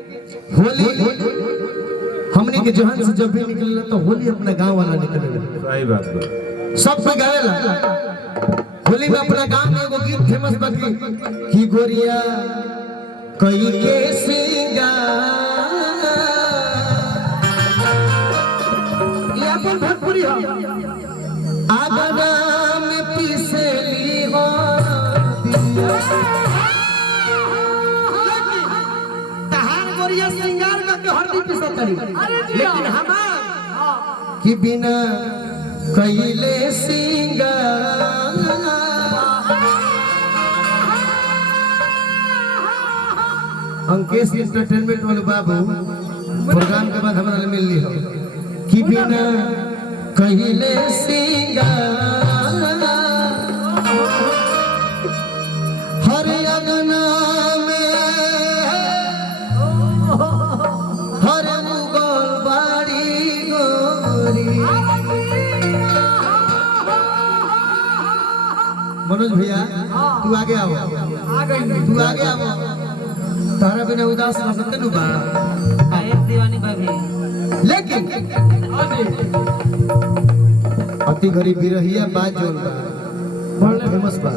होली हमने के जहां से जब भी निकलला तो होली अपना गांव वाला निकलेला। सही बात बा। सब पे गावेला। होली में अपना गांव में एगो गीत फेमस बा कि गोरिया कई के सिंगार ये अपन भोजपुरी हो। आगना में पिसली हो दिया गोरिया सिंगार का हरदी पिसतरी लेकिन हमार कि बिना कइले सिंगार अंकेश एंटरटेनमेंट वाले बाबू प्रोग्राम के बाद हमारा मिल ली हो कि बिना कइले सिंगार हर अगना में हर मुगल बाड़ी गोरी। मनोज भैया तू आगे आओ, तू आगे आओ। तारा बिना उदास ना सकते नु बा एक दीवानी भाभी लेकिन अति गरीब बिरहिया बात जोन बा फेमस बा।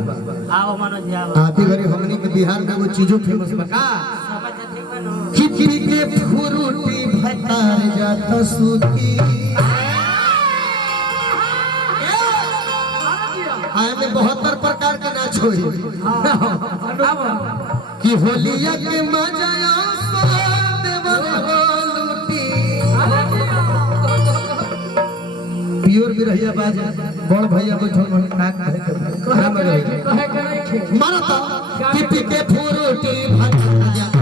आओ मनोज आओ अति गरीब हमनी के बिहार में वो चीजों फेमस बा का समझ ठीक बनो किपी के फुरुटी भतार जात सूती आए में 72 प्रकार के नाच होई कि होलिया के मजा देवर लूटी प्योर बिरहिया बाज बड़ भैया बैठल मन नाक कहे में मारा तो किपी के फुरुटी भतार जात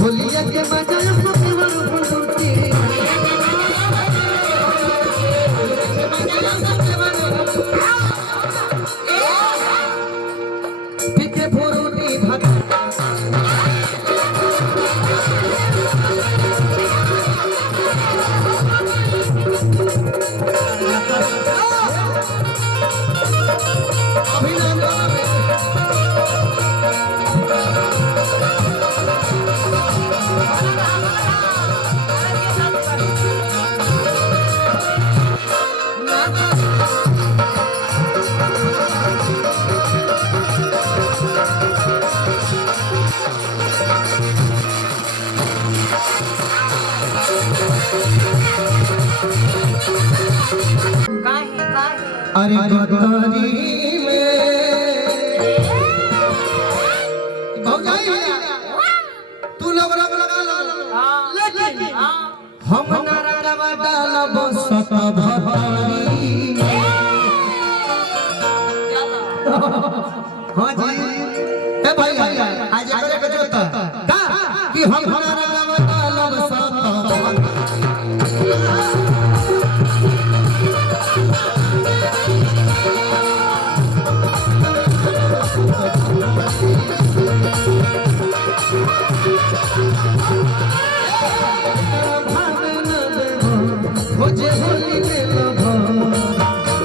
होलिया के मजा देवर लूटी पीके फुरुटी भतार अरे गतारी में भौजाई तू लोग रंग लगा लो लेकिन हम नारा रवा डालब सत भतारी हां जी ए भाई आज करे के जोता का कि हम नारा रवा डालब सत मुझे होली में लभो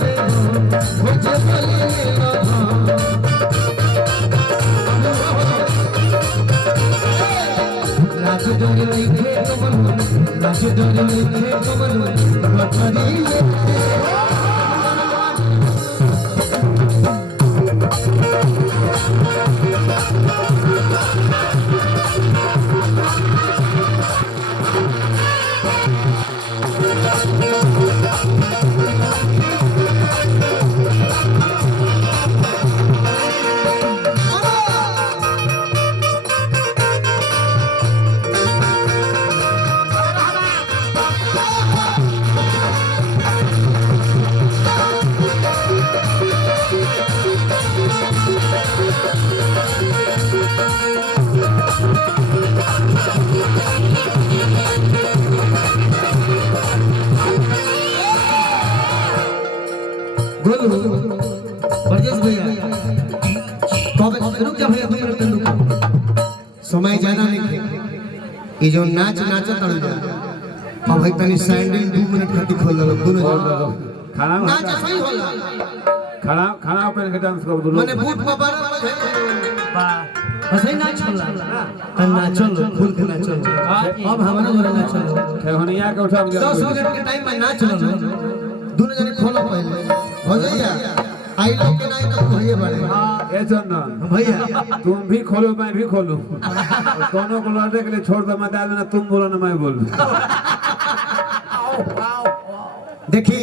मुझे होली में लभो नाच डोरी लिखे कमल नाच डोरी लिखे कमल गठरी में रुक जा भैया 2 मिनट रुक समय ज्यादा नहीं ये जो नाच नाचा तड़ जा अब भाई तनी सैंडल 2 मिनट खातिर खोल लो दोनों जन खाना नाच सही होला खाना खाना पहन के डांस कर दो माने बूट में बार वाह बस ही नाच होला ना चलो फुल के नाच चलो अब हमारा जोरे नाच चलो ठेहुनिया के उठा 10 मिनट के टाइम में नाच लो दोनों जने खोलो पहले हो जाइए आई लोग के नहीं तो भैया बड़े ए चंदन भैया तुम भी खोलो मैं भी खोलूं दोनों को लड़ने के लिए छोड़ दो मैं ना तुम बोलो ना मैं बोलूं देखिए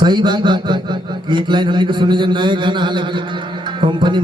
सही बात है कि एक लाइन हमने को सुने जो नए गाना हाल कंपनी